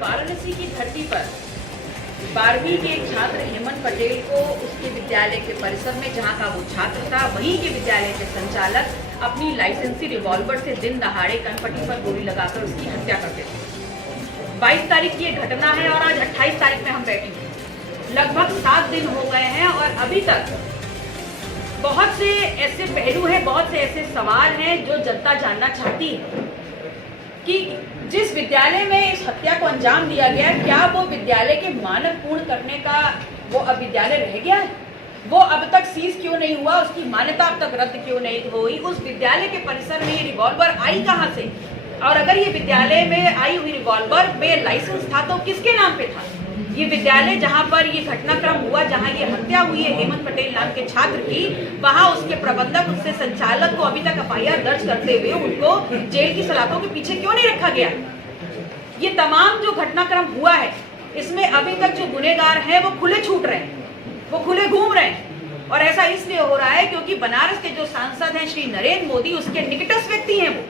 वाराणसी की धरती पर 12वीं के एक छात्र हेमंत पटेल को उसके विद्यालय के परिसर में, जहां का वो छात्र था, वहीं के विद्यालय के संचालक अपनी लाइसेंसी रिवॉल्वर से दिन दहाड़े कनपटी पर गोली लगाकर उसकी हत्या कर देते। 22 तारीख की ये घटना है और आज 28 तारीख में हम बैठे हैं। लगभग 7 दिन हो गए हैं और अभी तक बहुत से ऐसे पहलू हैं, बहुत से ऐसे सवाल हैं जो जनता जानना चाहती है कि जिस विद्यालय में इस हत्या को अंजाम दिया गया, क्या वो विद्यालय के मानक पूर्ण करने का वो अब विद्यालय रह गया है? वो अब तक सीज क्यों नहीं हुआ? उसकी मान्यता अब तक रद्द क्यों नहीं हुई? उस विद्यालय के परिसर में ये रिवॉल्वर आई कहां से? और अगर ये विद्यालय में आई हुई रिवॉल्वर में लाइसेंस था तो किसके नाम पे था? ये विद्यालय जहां पर ये घटनाक्रम हुआ, जहां ये हत्या हुई है हेमंत पटेल नाम के छात्र की, वहां उसके प्रबंधक, उससे संचालक को अभी तक एफआईआर दर्ज करते हुए उनको जेल की सलाखों के पीछे क्यों नहीं रखा गया? ये तमाम जो घटनाक्रम हुआ है, इसमें अभी तक जो गुनहगार हैं वो खुले छूट रहे हैं, वो खुले घूम रहे हैं। और ऐसा इसलिए हो रहा है क्योंकि बनारस के जो सांसद हैं श्री नरेंद्र मोदी, उसके निकटस्थ व्यक्ति हैं वो।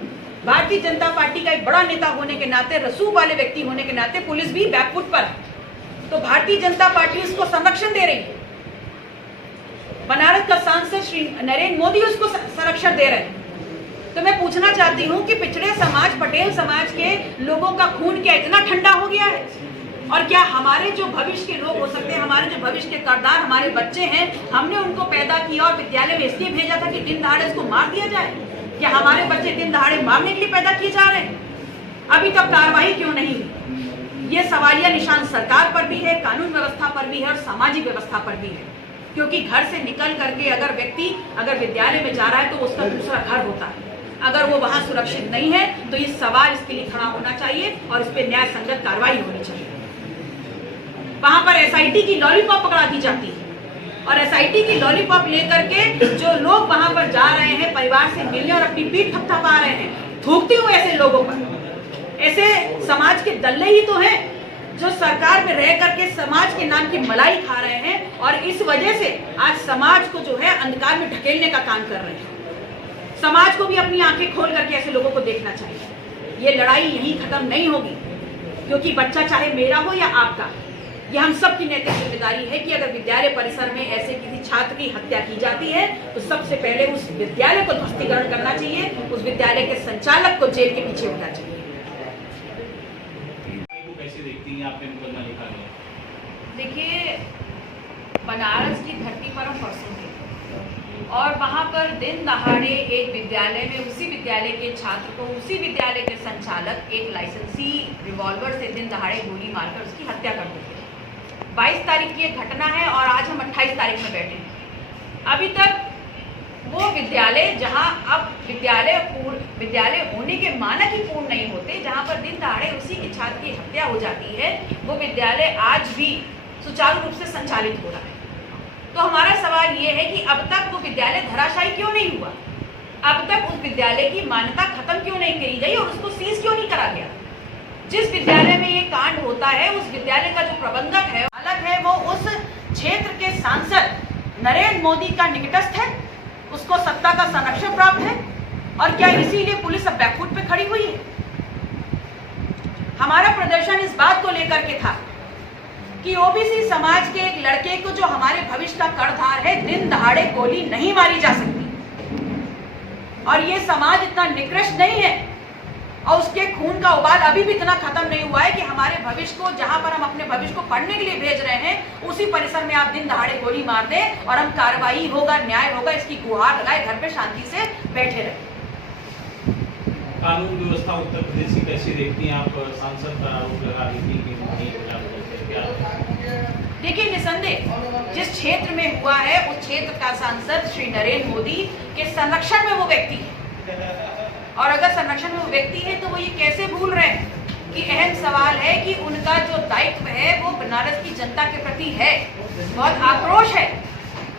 भारतीय जनता पार्टी का एक बड़ा नेता होने के नाते, रसूख वाले व्यक्ति होने के नाते पुलिस भी बैकफुट पर है, तो भारतीय जनता पार्टी उसको संरक्षण दे रही है। बनारस का सांसद श्री नरेंद्र मोदी उसको संरक्षण दे रहे हैं। तो मैं पूछना चाहती हूं कि पिछड़े समाज, पटेल समाज के लोगों का खून क्या इतना ठंडा हो गया है? और क्या हमारे जो भविष्य के लोग हो सकते हैं, हमारे जो भविष्य के करदार, हमारे बच्चे हैं, हमने उनको पैदा किया और विद्यालय में इसलिए भेजा था कि दिन दहाड़े उसको मार दिया जाए? क्या हमारे बच्चे दिन दहाड़े मारने के लिए पैदा किए जा रहे हैं? अभी तक कार्रवाई क्यों नहीं हुई? ये सवालिया निशान सरकार पर भी है, कानून व्यवस्था पर भी है और सामाजिक व्यवस्था पर भी है। क्योंकि घर से निकल करके अगर व्यक्ति विद्यालय में जा रहा है तो उसका दूसरा घर होता है। अगर वो वहां सुरक्षित नहीं है तो ये सवाल इसके लिए खड़ा होना चाहिए और इस पर न्याय संगत कार्रवाई होनी चाहिए। वहां पर एसआईटी की लॉलीपॉप पकड़ा दी जाती है और एसआईटी की लॉलीपॉप लेकर के जो लोग वहां पर जा रहे हैं परिवार से मिलने और अपनी पीठ थपथपा रहे हैं, थूकती हूँ ऐसे लोगों पर। ऐसे समाज के दल्ले ही तो हैं जो सरकार में रह करके समाज के नाम की मलाई खा रहे हैं और इस वजह से आज समाज को जो है अंधकार में ढकेलने का काम कर रहे हैं। समाज को भी अपनी आंखें खोल करके ऐसे लोगों को देखना चाहिए। ये लड़ाई यहीं खत्म नहीं होगी, क्योंकि बच्चा चाहे मेरा हो या आपका, ये हम सब की नैतिक जिम्मेदारी है कि अगर विद्यालय परिसर में ऐसे किसी छात्र की हत्या की जाती है तो सबसे पहले उस विद्यालय को ध्वस्तीकरण करना चाहिए, उस विद्यालय के संचालक को जेल के पीछे होना चाहिए। आपने मुकदमा लिखा गया? देखिए, बनारस की धरती पर हम परसों थे और वहां पर दिन दहाड़े एक विद्यालय में, उसी विद्यालय के छात्र को, उसी विद्यालय के संचालक एक लाइसेंसी रिवॉल्वर से दिन दहाड़े गोली मारकर उसकी हत्या कर देते। 22 तारीख की एक घटना है और आज हम 28 तारीख में बैठे हैं। अभी तक वो विद्यालय, जहां अब विद्यालय होने के मानक ही पूर्ण नहीं होते, जहां पर दिन दहाड़े उसी के छात्र की हत्या हो जाती है, वो विद्यालय आज भी सुचारू रूप से संचालित हो रहा है। तो हमारा सवाल ये है कि अब तक वो विद्यालय धराशायी क्यों नहीं हुआ? अब तक उस विद्यालय की मान्यता खत्म क्यों नहीं करी गई और उसको सीज क्यों नहीं करा गया? जिस विद्यालय में ये कांड होता है, उस विद्यालय का जो प्रबंधक है, अलग है, वो उस क्षेत्र के सांसद नरेंद्र मोदी का निकटस्थ है, उसको सत्ता का संरक्षण प्राप्त है। और क्या इसीलिए पुलिस अब बैकफुट पे खड़ी हुई है? हमारा प्रदर्शन इस बात को लेकर के था कि ओबीसी समाज के एक लड़के को, जो हमारे भविष्य का कर्णधार है, दिन दहाड़े गोली नहीं मारी जा सकती। और ये समाज इतना निकृष्ट नहीं है और उसके खून का उबाल अभी भी इतना खत्म नहीं हुआ है कि हमारे भविष्य को, जहां पर हम अपने भविष्य को पढ़ने के लिए भेज रहे हैं, उसी परिसर में आप दिन दहाड़े गोली मार दें और हम कार्रवाई होगा, न्याय होगा, इसकी गुहार लगाए घर पे शांति से बैठे रहे। कानून व्यवस्था उत्तर प्रदेश की कैसी देखती हैं आप? सांसद का आरोप लगा रही थी क्या? देखिए, निसंदेह जिस क्षेत्र में हुआ है उस क्षेत्र का सांसद श्री नरेंद्र मोदी के संरक्षण में वो व्यक्ति है। और अगर संरक्षण में वो व्यक्ति है तो वो ये कैसे भूल रहे हैं कि अहम सवाल है कि उनका जो दायित्व है वो बनारस की जनता के प्रति है। बहुत आक्रोश है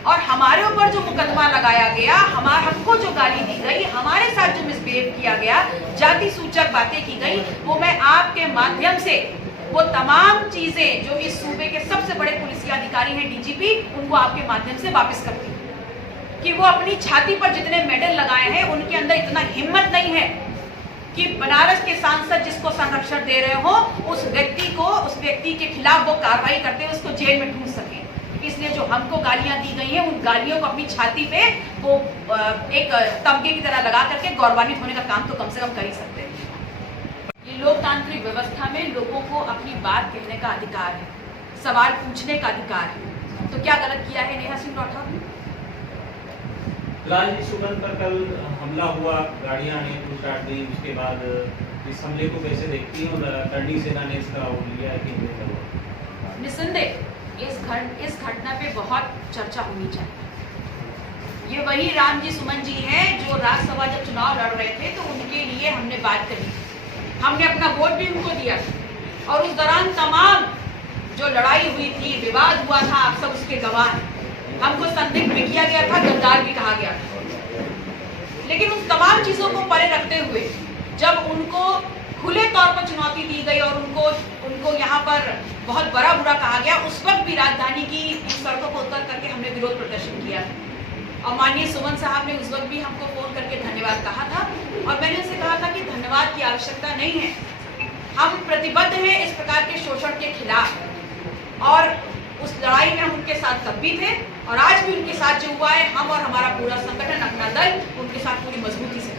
और हमारे ऊपर जो मुकदमा लगाया गया, हमको जो गाली दी गई, हमारे साथ जो मिसबिहेव किया गया, जाति सूचक बातें की गई, वो मैं आपके माध्यम से वो तमाम चीजें जो इस सूबे के सबसे बड़े पुलिस अधिकारी हैं डीजीपी, उनको आपके माध्यम से वापस करती हूँ कि वो अपनी छाती पर जितने मेडल लगाए हैं उनके अंदर इतना हिम्मत नहीं है कि बनारस के सांसद जिसको संरक्षण दे रहे हो उस व्यक्ति को व्यक्ति के खिलाफ वो कार्रवाई करते हैं, उसको जेल में ठूंस सकें। इसलिए जो हमको गालियां दी गई हैं, उन गालियों को अपनी छाती पे वो एक तमगे की तरह लगा करके गौरवान्वित होने का काम तो कम से कम कर ही सकते हैं। ये लोकतांत्रिक व्यवस्था में लोगों को अपनी बात कहने का अधिकार है, सवाल पूछने का अधिकार है। तो क्या गलत किया है नेहा सिंह राठौर ने? राजनीति सुमन पर कल हमला हुआ, गाड़ियां आने स्टार्ट हुई, उसके बाद इस हमले को कैसे देखती हैं और करणी सेना ने इसका वो लिया है कि निसंदेह इस घटना पे बहुत चर्चा होनी चाहिए। ये वही राम जी सुमन जी हैं जो राज्यसभा जब चुनाव लड़ रहे थे तो उनके लिए हमने बात करी, हमने अपना वोट भी उनको दिया और उस दौरान तमाम जो लड़ाई हुई थी, विवाद हुआ था, आप सब उसके गवाह हैं। हमको संदिग्ध भी किया गया था, गद्दार भी कहा गया था। लेकिन उन तमाम चीजों को परे रखते हुए जब उनको खुले तौर पर चुनौती दी गई और उनको यहाँ पर बहुत बड़ा बुरा कहा गया, उस वक्त भी राजधानी की सड़कों पर उतर करके हमने विरोध प्रदर्शन किया और माननीय सुमन साहब ने उस वक्त भी हमको फोन करके धन्यवाद कहा था और मैंने उनसे कहा था कि धन्यवाद की आवश्यकता नहीं है, हम प्रतिबद्ध हैं इस प्रकार के शोषण के खिलाफ और उस लड़ाई में हम उनके साथ तब भी थे और आज भी उनके साथ जो हुआ है, हम और हमारा पूरा संगठन, अपना दल उनके साथ पूरी मजबूती से